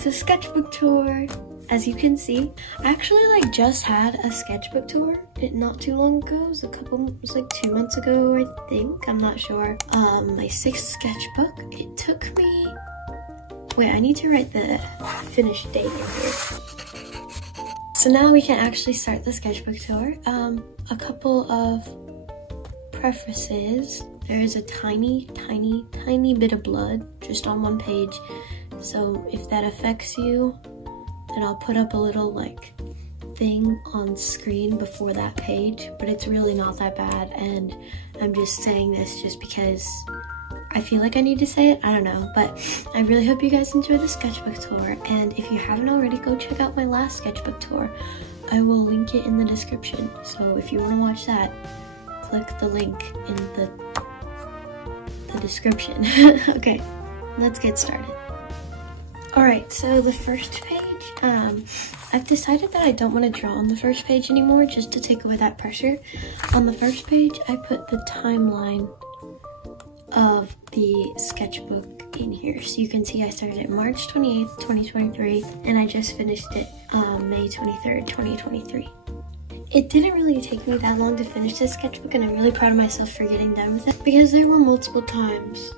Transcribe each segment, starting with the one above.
It's a sketchbook tour. As you can see, I actually like just had a sketchbook tour not too long ago. It was like 2 months ago, I think. I'm not sure. My 6th sketchbook. It took me, wait, I need to write the finished date in here. So now we can actually start the sketchbook tour. A couple of prefaces. There is a tiny bit of blood just on one page. So if that affects you, then I'll put up a little like thing on screen before that page, but it's really not that bad, and I'm just saying this just because I feel like I need to say it. I don't know, but I really hope you guys enjoy the sketchbook tour, and if you haven't already, go check out my last sketchbook tour. I will link it in the description, so if you want to watch that, click the link in the description. Okay, let's get started. Alright, so the first page, I've decided that I don't want to draw on the first page anymore, just to take away that pressure. On the first page, I put the timeline of the sketchbook in here. So you can see I started it March 28th, 2023, and I just finished it May 23rd, 2023. It didn't really take me that long to finish this sketchbook, and I'm really proud of myself for getting done with it, because there were multiple times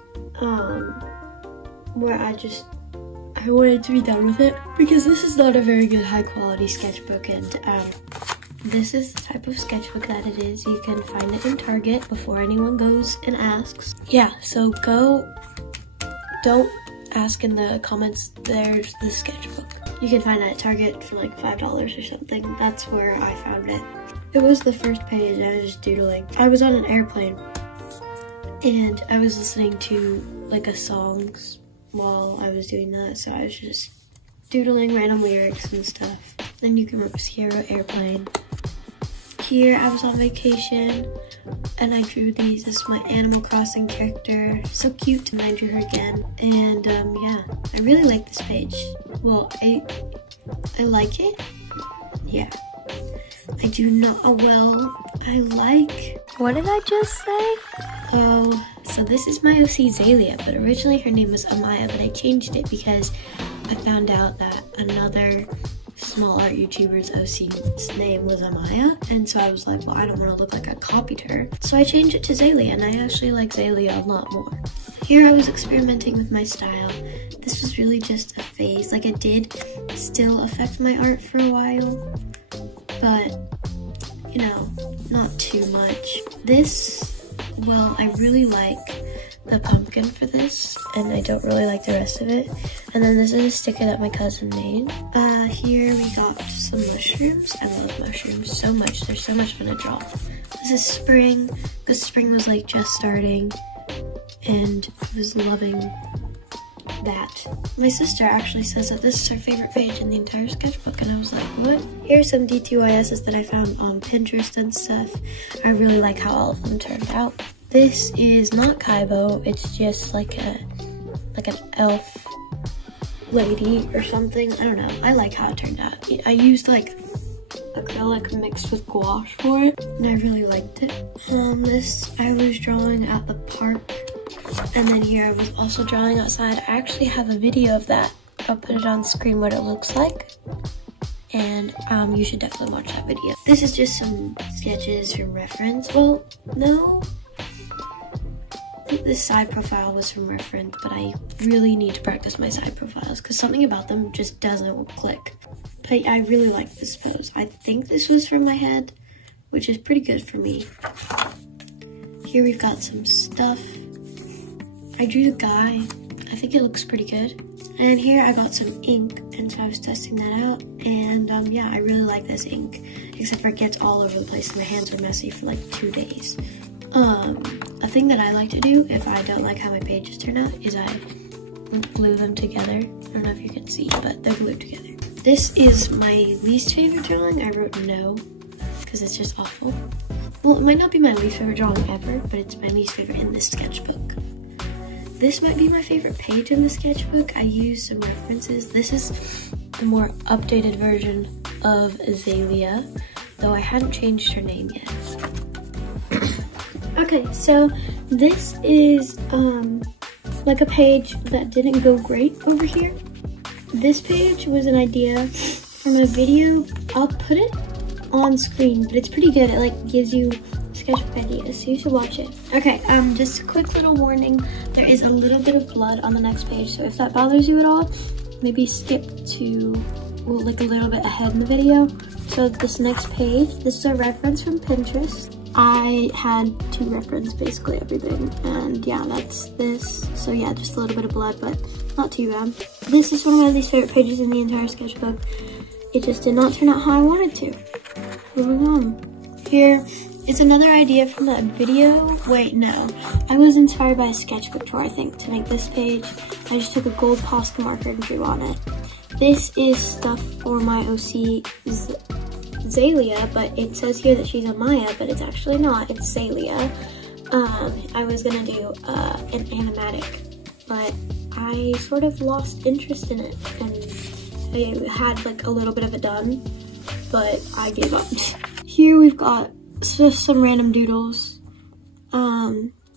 where I wanted to be done with it, because this is not a very good high quality sketchbook, and this is the type of sketchbook that it is. You can find it in Target before anyone goes and asks. Yeah, so don't ask in the comments, there's the sketchbook. You can find it at Target for like $5 or something. That's where I found it. It was the first page. I was just doodling. I was on an airplane and I was listening to like a songs while I was doing that, so I was just doodling random lyrics and stuff. Then you can see I wrote airplane. Here I was on vacation and I drew these. This is my Animal Crossing character, so cute, and I drew her again. And yeah, I really like this page. Well, I like it. Yeah, I do not. What did I just say? Oh, so this is my OC Zalia, but originally her name was Amaya, but I changed it because I found out that another small art YouTuber's OC's name was Amaya, and so I was like, well, I don't want to look like I copied her. So I changed it to Zalia, and I actually like Zalia a lot more. Here I was experimenting with my style. This was really just a phase. Like, it did still affect my art for a while, but you know, not too much. This, well, I really like the pumpkin for this, and I don't really like the rest of it. And then this is a sticker that my cousin made. Here we got some mushrooms. I love mushrooms so much. They're so much fun to draw. This is spring, because spring was like just starting, and I was loving that. My sister actually says that this is her favorite page in the entire sketchbook, and I was like, what? Here's some D2ISs that I found on Pinterest and stuff. I really like how all of them turned out. This is not Kaibo, it's just like an elf lady or something. I don't know. I like how it turned out. I used like acrylic mixed with gouache for it, and I really liked it. This I was drawing at the park, and then here I was also drawing outside. I actually have a video of that. I'll put it on screen what it looks like, and you should definitely watch that video. This is just some sketches from reference. Well, no. I think this side profile was from reference, but I really need to practice my side profiles because something about them just doesn't click. But I really like this pose. I think this was from my head, which is pretty good for me. Here we've got some stuff. I drew the guy. I think it looks pretty good. And here I got some ink, and so I was testing that out. And yeah, I really like this ink, except for it gets all over the place and my hands were messy for like 2 days. A thing that I like to do if I don't like how my pages turn out is I glue them together. I don't know if you can see, but they're glued together. This is my least favorite drawing. I wrote no, because it's just awful. Well, it might not be my least favorite drawing ever, but it's my least favorite in this sketchbook. This might be my favorite page in the sketchbook. I used some references. This is the more updated version of Zalia, though I hadn't changed her name yet. Okay, so this is like a page that didn't go great over here. this page was an idea from a video. I'll put it on screen, but it's pretty good. It like gives you sketchbook ideas, so you should watch it. Okay, just a quick little warning. There is a little bit of blood on the next page, so if that bothers you at all, maybe skip to like a little bit ahead in the video. So this next page, this is a reference from Pinterest. I had to reference basically everything, and yeah, that's this. So yeah, just a little bit of blood, but not too bad. This is one of my least favorite pages in the entire sketchbook. It just did not turn out how I wanted to. Moving on. Here is another idea from that video. Wait, no. I was inspired by a sketchbook tour, I think, to make this page. I just took a gold Posca marker and drew on it. This is stuff for my OC Zalia, but it says here that she's a Maya, but it's actually not. It's Zalia. I was gonna do an animatic, but I sort of lost interest in it, and I had like a little bit of it done, but I gave up. Here we've got just some random doodles.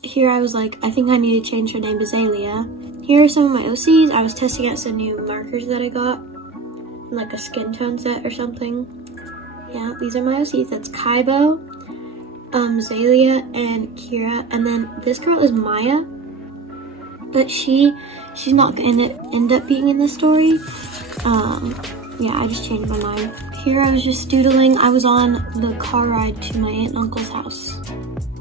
Here I was like, I think I need to change her name to Zalia. Here are some of my OCs. I was testing out some new markers that I got, like a skin tone set or something. Yeah, these are my OCs. That's Kaibo, Zalia, and Kira. And then this girl is Maya, but she's not gonna end up being in this story. Yeah, I just changed my mind. Here I was just doodling. I was on the car ride to my aunt and uncle's house.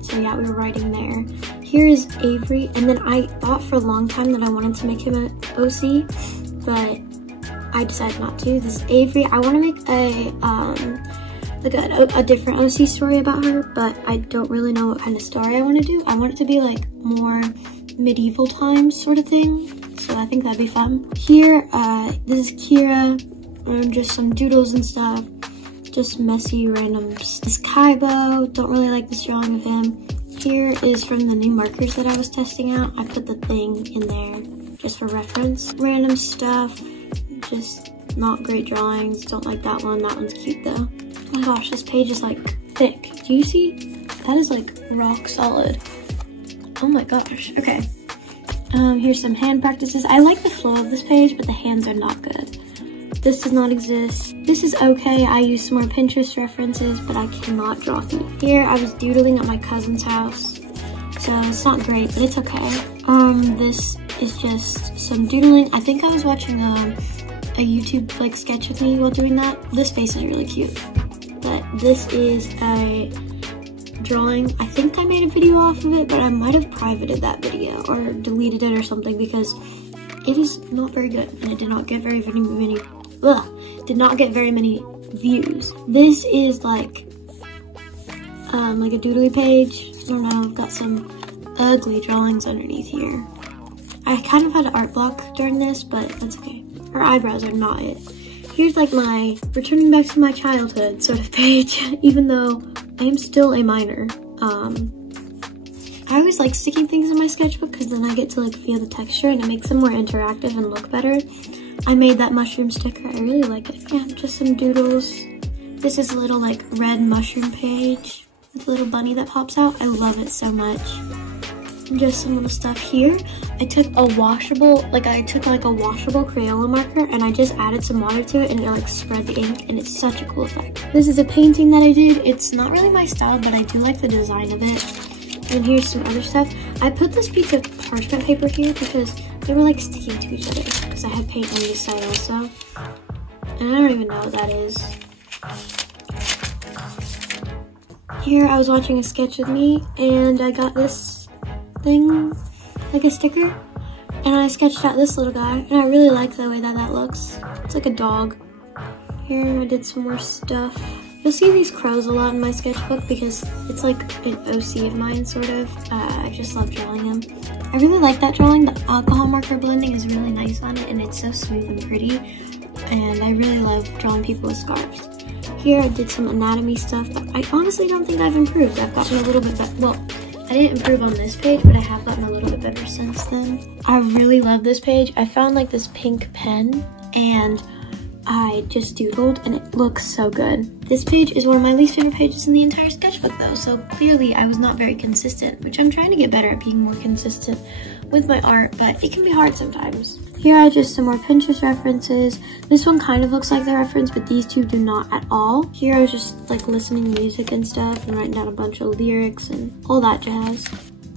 So yeah, we were riding there. Here is Avery, and then I thought for a long time that I wanted to make him an OC, but I decided not to. This is Avery. I want to make a different OC story about her, but I don't really know what kind of story I want to do. I want it to be like more medieval times sort of thing, so I think that'd be fun. Here, this is Kira, and just some doodles and stuff, just messy randoms. This is Kaibo, don't really like this drawing of him. Here is from the new markers that I was testing out. I put the thing in there just for reference. Random stuff, just not great drawings. Don't like that one. That one's cute though. Oh my gosh, this page is like thick. Do you see? That is like rock solid. Oh my gosh, okay. Here's some hand practices. I like the flow of this page, but the hands are not good. This does not exist. This is okay. I use some more Pinterest references, but I cannot draw feet. Here, I was doodling at my cousin's house, so it's not great, but it's okay. This is just some doodling. I think I was watching a YouTube like sketch with me while doing that. This face is really cute, but this is a drawing. I think I made a video off of it, but I might have privated that video or deleted it or something because it is not very good and it did not get very many views. This is like a doodly page. I don't know, I've got some ugly drawings underneath here. I kind of had an art block during this, but that's okay. Her eyebrows are not it. Here's like my returning back to my childhood sort of page, even though I am still a minor. I always like sticking things in my sketchbook because then I get to like feel the texture and it makes them more interactive and look better. I made that mushroom sticker. I really like it. Yeah, just some doodles. This is a little like red mushroom page with a little bunny that pops out. I love it so much. And just some little stuff here. I took a washable Crayola marker and I just added some water to it and it like spread the ink and it's such a cool effect. This is a painting that I did. It's not really my style, but I do like the design of it. And here's some other stuff. I put this piece of parchment paper here because they were like sticking to each other because I had paint on this side also. And I don't even know what that is. Here I was watching a sketch with me and I got this thing, like a sticker, and I sketched out this little guy and I really like the way that looks. It's like a dog. Here I did some more stuff. You'll see these crows a lot in my sketchbook because it's like an OC of mine, sort of. I just love drawing them. I really like that drawing. The alcohol marker blending is really nice on it and it's so smooth and pretty. And I really love drawing people with scarves. Here I did some anatomy stuff, but I honestly don't think I've improved. I've gotten a little bit better. Well, I didn't improve on this page, but I have gotten a little bit better since then. I really love this page. I found like this pink pen and I just doodled and it looks so good. This page is one of my least favorite pages in the entire sketchbook though, so clearly I was not very consistent, which I'm trying to get better at being more consistent with my art, but it can be hard sometimes. Here are just some more Pinterest references. This one kind of looks like the reference, but these two do not at all. Here I was just like listening to music and stuff and writing down a bunch of lyrics and all that jazz.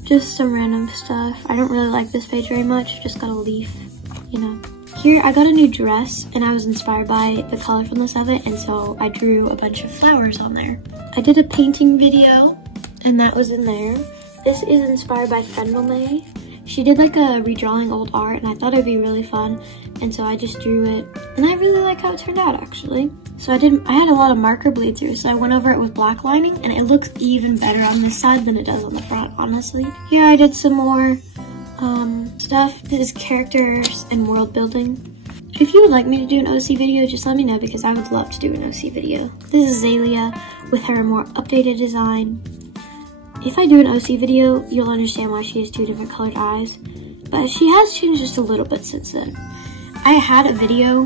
Just some random stuff. I don't really like this page very much, just got a leaf, you know. Here I got a new dress and I was inspired by the colorfulness of it, and so I drew a bunch of flowers on there. I did a painting video and that was in there. This is inspired by May. She did like a redrawing old art and I thought it'd be really fun, and so I just drew it and I really like how it turned out actually. So I had a lot of marker bleed through, so I went over it with black lining and it looks even better on this side than it does on the front, honestly. Here I did some more stuff. This is characters and world building. If you would like me to do an OC video, just let me know because I would love to do an OC video. This is Azalea with her more updated design. If I do an OC video, you'll understand why she has two different colored eyes, but she has changed just a little bit since then. I had a video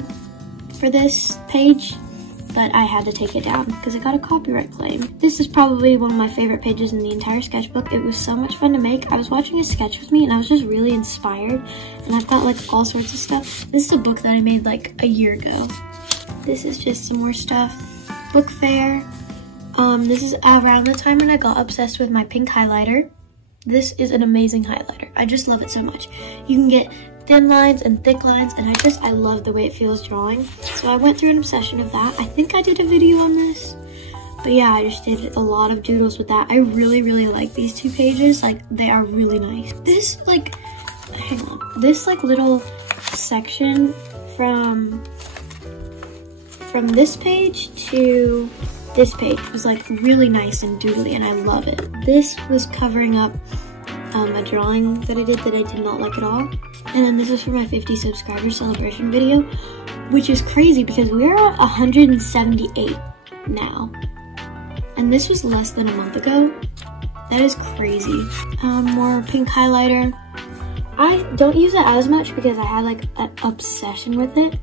for this page, but I had to take it down because it got a copyright claim. This is probably one of my favorite pages in the entire sketchbook. It was so much fun to make. I was watching a sketch with me and I was just really inspired, and I've got like all sorts of stuff. This is a book that I made like a year ago. This is just some more stuff. Book fair. This is around the time when I got obsessed with my pink highlighter. This is an amazing highlighter. I just love it so much. You can get thin lines and thick lines, and I love the way it feels drawing. So I went through an obsession of that. I think I did a video on this, but yeah, I just did a lot of doodles with that. I really, really like these two pages. Like, they are really nice. This, like, hang on. This, like, little section from this page to this page was, like, really nice and doodly, and I love it. This was covering up a drawing that I did not like at all. And then this is for my 50 subscriber celebration video, which is crazy because we're at 178 now. And this was less than a month ago. That is crazy. More pink highlighter. I don't use it as much because I had like an obsession with it,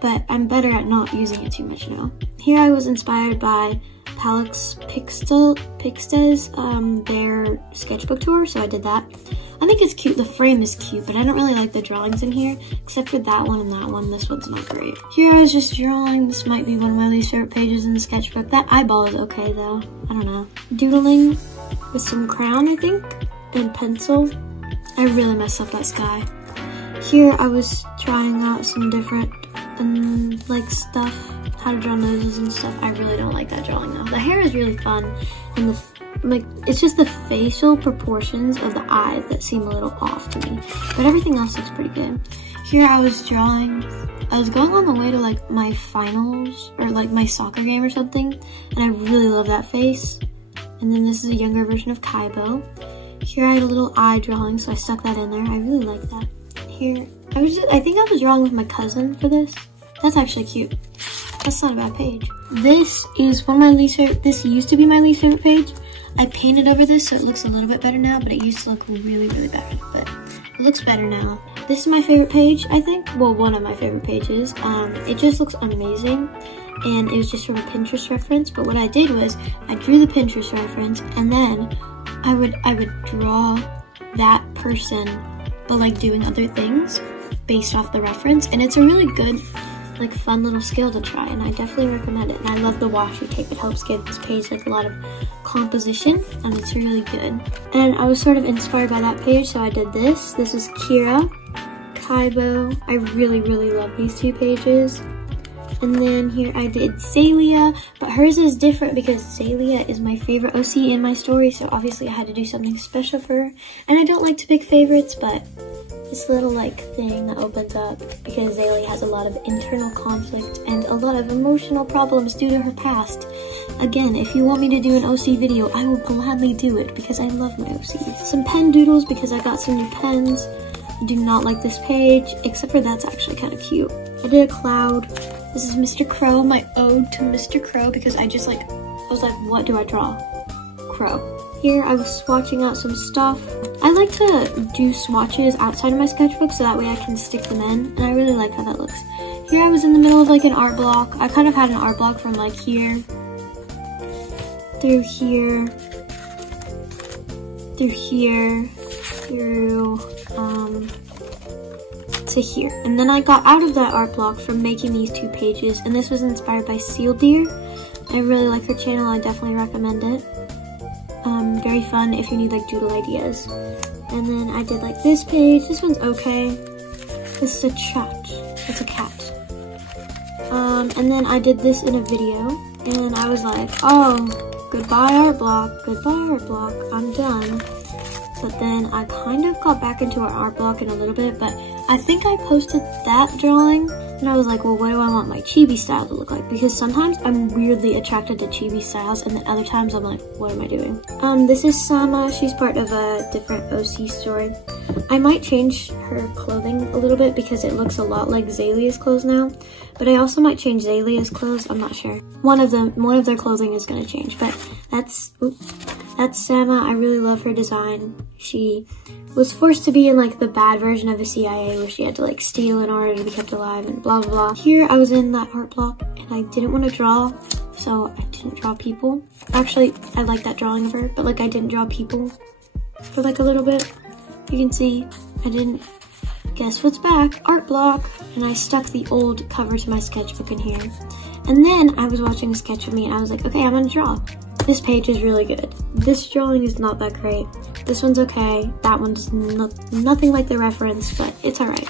but I'm better at not using it too much now. Here I was inspired by Palaks Pixta's, their sketchbook tour, so I did that. I think it's cute, the frame is cute, but I don't really like the drawings in here, except for that one and that one. This one's not great. Here I was just drawing. This might be one of my least favorite pages in the sketchbook. That eyeball is okay though, I don't know. Doodling with some crayon, I think, and pencil. I really messed up that sky. Here I was trying out some different, like stuff, how to draw noses and stuff. I really don't like that drawing though. The hair is really fun, and it's just the facial proportions of the eyes that seem a little off to me, but everything else looks pretty good. Here I was drawing, I was going on the way to like my finals or like my soccer game or something, and I really love that face. And then this is a younger version of Kaibo. Here I had a little eye drawing, so I stuck that in there. I really like that. Here, I think I was drawing with my cousin for this. That's actually cute. That's not a bad page. This is one of my least favorite, this used to be my least favorite page. I painted over this so it looks a little bit better now, but it used to look really, really bad, but it looks better now. This is my favorite page, I think. Well, one of my favorite pages. It just looks amazing, and it was just from a Pinterest reference, but what I did was I drew the Pinterest reference, and then I would draw that person, but like doing other things based off the reference, and it's a really good, like fun little skill to try, and I definitely recommend it. And I love the washi tape. It helps give this page like a lot of composition, and it's really good. And I was sort of inspired by that page, so I did this. This is Kira, Kaibo. I really, really love these two pages. And then here I did Azalea, but hers is different because Azalea is my favorite OC in my story, so obviously I had to do something special for her. And I don't like to pick favorites, but this little like thing that opens up because Azalea has a lot of internal conflict and a lot of emotional problems due to her past. Again, if you want me to do an OC video, I will gladly do it because I love my OCs. Some pen doodles because I got some new pens. I do not like this page, except for that's actually kind of cute. I did a cloud. This is Mr. Crow, my ode to Mr. Crow, because I was like, what do I draw? Crow. Here I was swatching out some stuff. I like to do swatches outside of my sketchbook so that way I can stick them in, and I really like how that looks. Here I was in the middle of like an art block. I kind of had an art block from like here, through here, through here, through to here. And then I got out of that art block from making these 2 pages, and this was inspired by Seal Deer. I really like her channel. I definitely recommend it. Very fun if you need like doodle ideas. And then I did like this page. This one's okay. This is a cat. It's a cat. And then I did this in a video, and I was like, oh, goodbye art block, I'm done. But then I kind of got back into our art block in a little bit, but I think I posted that drawing, and I was like, well, what do I want my chibi style to look like? Because sometimes I'm weirdly attracted to chibi styles, and then other times I'm like, what am I doing? This is Sama. She's part of a different OC story. I might change her clothing a little bit because it looks a lot like Zalia's clothes now, but I also might change Zalia's clothes. I'm not sure. One of their clothing is gonna change, but that's Sama. I really love her design. She was forced to be in like the bad version of the CIA where she had to like steal in order to be kept alive and blah blah blah. Here I was in that art block and I didn't want to draw, so I didn't draw people. Actually, I like that drawing of her, but like I didn't draw people for like a little bit. You can see I didn't. Guess what's back? Art block. And I stuck the old cover to my sketchbook in here. And then I was watching a sketch of me and I was like, okay, I'm gonna draw. This page is really good. This drawing is not that great. This one's okay. That one's nothing like the reference, but it's alright.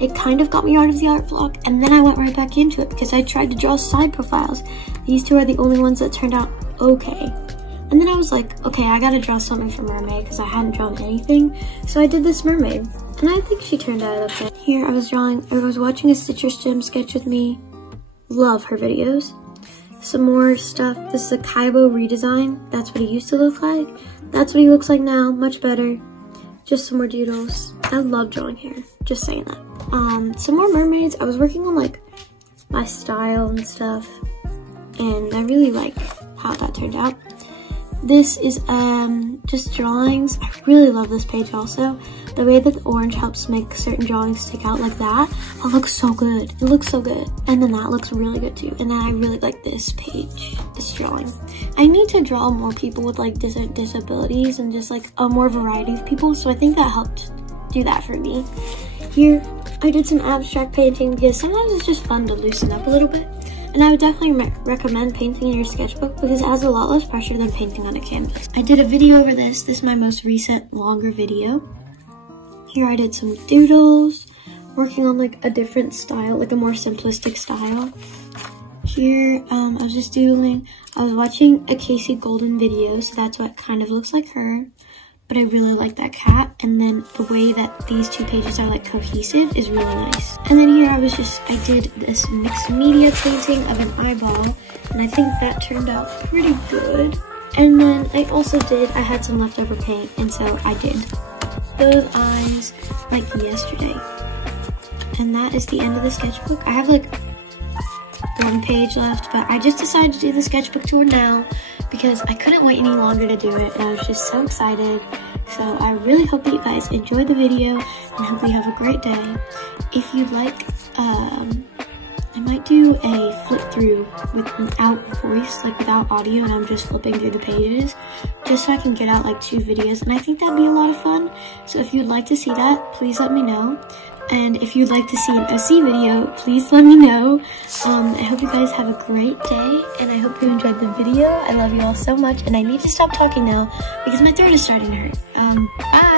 It kind of got me out of the art block, and then I went right back into it because I tried to draw side profiles. These 2 are the only ones that turned out okay. And then I was like, okay, I gotta draw something for Mermaid because I hadn't drawn anything. So I did this mermaid, and I think she turned out okay. Here I was watching a Citrus Gem sketch with me. Love her videos. Some more stuff. This is a Kaibo redesign. That's what he used to look like. That's what he looks like now. Much better. Just some more doodles. I love drawing hair. Just saying that. Some more mermaids. I was working on like my style and stuff, and I really like how that turned out. This is just drawings. I really love this page also. The way that the orange helps make certain drawings stick out like that. It looks so good. It looks so good. And then that looks really good too. And then I really like this page, this drawing. I need to draw more people with like disabilities and just like a more variety of people. So I think that helped do that for me. Here, I did some abstract painting because sometimes it's just fun to loosen up a little bit. And I would definitely recommend painting in your sketchbook because it has a lot less pressure than painting on a canvas. I did a video over this. This is my most recent longer video. Here I did some doodles, working on like a different style, like a more simplistic style. Here, I was just doodling. I was watching a Casey Golden video, so that's what kind of looks like her. But I really like that cat, and then the way that these 2 pages are like cohesive is really nice. And then here I did this mixed media painting of an eyeball, and I think that turned out pretty good. And then I had some leftover paint, and so I did those eyes like yesterday. And that is the end of the sketchbook. I have like 1 page left, but I just decided to do the sketchbook tour now because I couldn't wait any longer to do it, and I was just so excited. So I really hope that you guys enjoyed the video, and I hope you have a great day. If you'd like, I might do a flip through without voice, like without audio, and I'm just flipping through the pages, just so I can get out like 2 videos, and I think that'd be a lot of fun. So if you'd like to see that, please let me know. And if you'd like to see an OC video, please let me know. I hope you guys have a great day, and I hope you enjoyed the video. I love you all so much, and I need to stop talking now because my throat is starting to hurt. Bye!